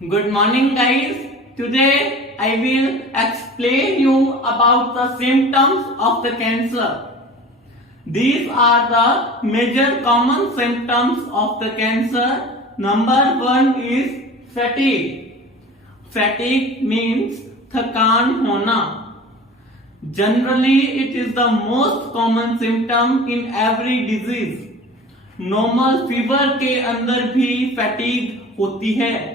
Good morning guys. Today I will explain you about the symptoms of the cancer. These are the major common symptoms of the cancer. Number 1 is fatigue. Fatigue means थकान होना. Generally it is the most common symptom in every disease. Normal fever के अंदर भी fatigue होती है.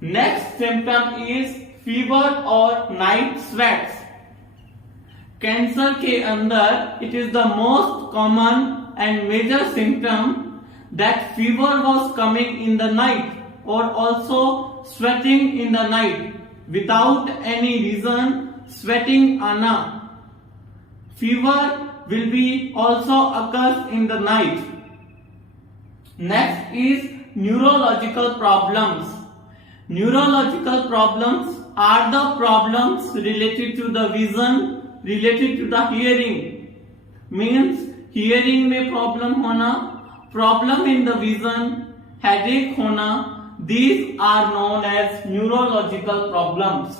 Next symptom is fever or night sweats. Cancer के अंदर it is the most common and major symptom that fever was coming in the night or also sweating in the night without any reason. Sweating आना. Fever will be also occurs in the night. Next is neurological problems. Neurological problems are the problems related to the vision, related to the hearing. Means hearing में problem होना, problem in the vision, headache होना. These are known as neurological problems.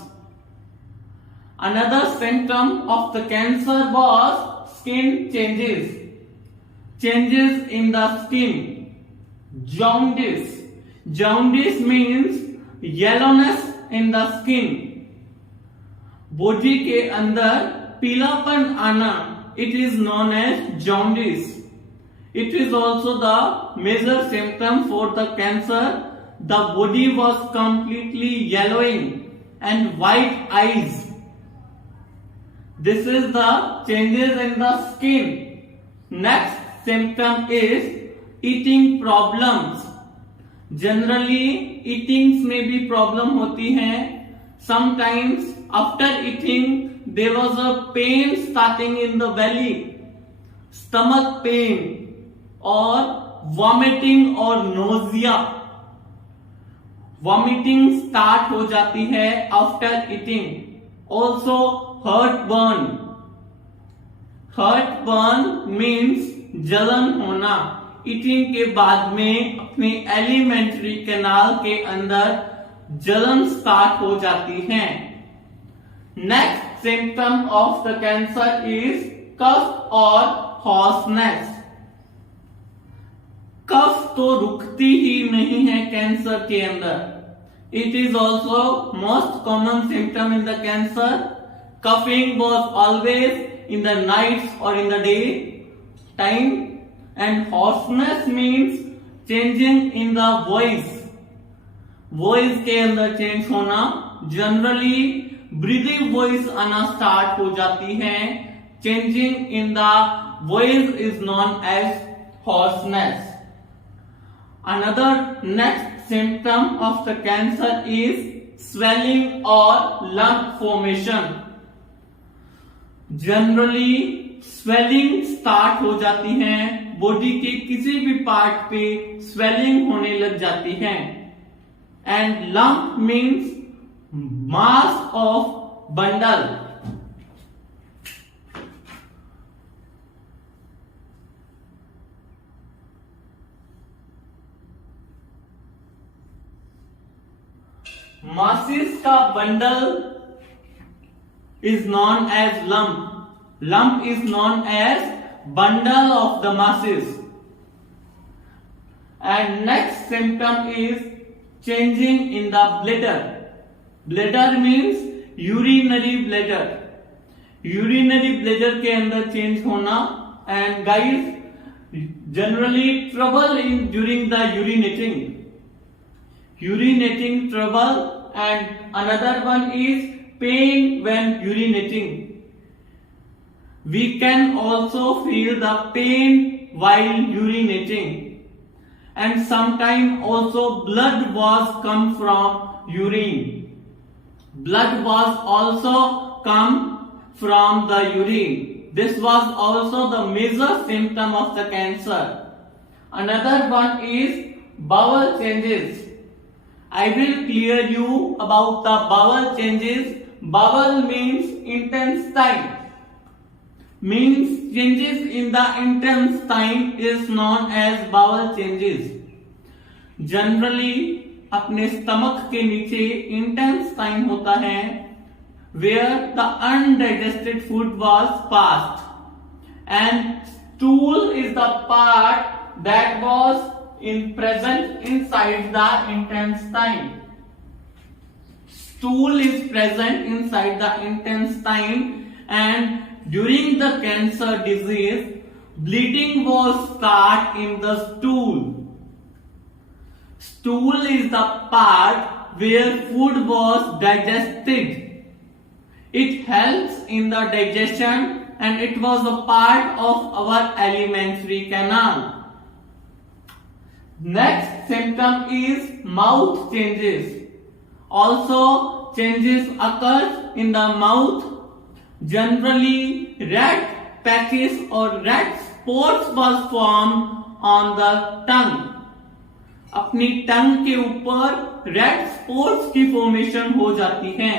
Another symptom of the cancer was skin changes. Changes in the skin. Jaundice. Jaundice means yellowness in the skin. Body के अंदर पीलापन आना, it is known as jaundice. It is also the major symptom for the cancer. The body was completely yellowing and white eyes. This is the changes in the skin. Next symptom is eating problems. Generally eatings में भी problem होती है. Sometimes after eating there was a pain starting in the belly, stomach pain or vomiting or nausea. Vomiting start हो जाती है after eating. Also heartburn. Heartburn means जलन होना. Eating के बाद में अपने एलिमेंट्री कैनाल के अंदर जलन स्टार्ट हो जाती है. Next symptom of the cancer is cough और हॉर्सनेस. कफ तो रुकती ही नहीं है कैंसर के अंदर. It is also most common symptom in the cancer. Coughing was always in the nights or in the day time, and hoarseness means changing in the voice. Voice के अंदर change होना. Generally breathy voice आना start हो जाती है. Changing in the voice is known as hoarseness. Another next symptom of the cancer is swelling or lump formation. Generally swelling start हो जाती है. बॉडी के किसी भी पार्ट पे स्वेलिंग होने लग जाती है. And lump means mass of bundle. Masses का bundle is known as lump. Lump is known as bundle of the masses. And next symptom is changing in the bladder. Bladder means urinary bladder. Urinary bladder के अंदर change होना. And guys, generally trouble in during the urinating trouble. And another one is pain when urinating. We can also feel the pain while urinating, and sometimes also blood was come from urine. Blood was also come from the urine. This was also the major symptom of the cancer. Another one is bowel changes. I will clear you about the bowel changes. Bowel means intestine. Means changes in the intestine is known as bowel changes. Generally अपने stomach के नीचे intestine होता है, where the undigested food was passed, and stool is the part that was present inside the intestine. Stool is present inside the intestine, and during the cancer disease, bleeding was start in the stool. Stool is the part where food was digested. It helps in the digestion and it was a part of our alimentary canal. Next symptom is mouth changes. Also changes occurs in the mouth. Generally red patches or red spots was formed on the tongue. अपनी टंग के ऊपर red spots की formation हो जाती है.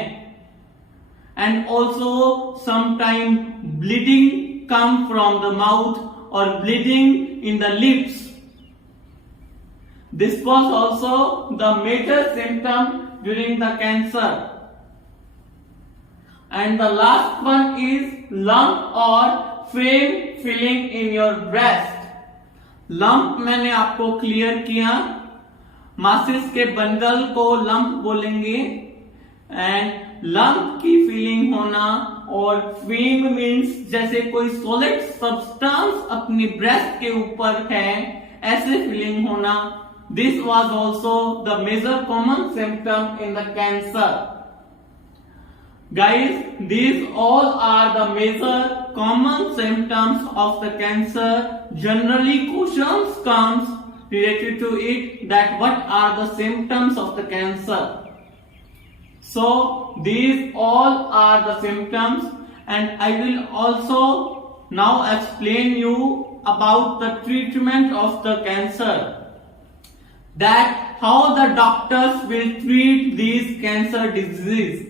And also sometime bleeding come from the mouth or bleeding in the lips. This was also the major symptom during the cancer. And the last one is lump or flame filling in your breast. Lump मैंने आपको clear किया, masses के bundle को lump बोलेंगे. And lump की feeling होना और fame means जैसे कोई सॉलिड सब्सटेंस अपनी ब्रेस्ट के ऊपर है, ऐसे फीलिंग होना. This was also the major common symptom in the cancer. Guys, these all are the major common symptoms of the cancer. Generally questions comes related to it, that what are the symptoms of the cancer. So these all are the symptoms, and I will also now explain you about the treatment of the cancer, that how the doctors will treat these cancer diseases.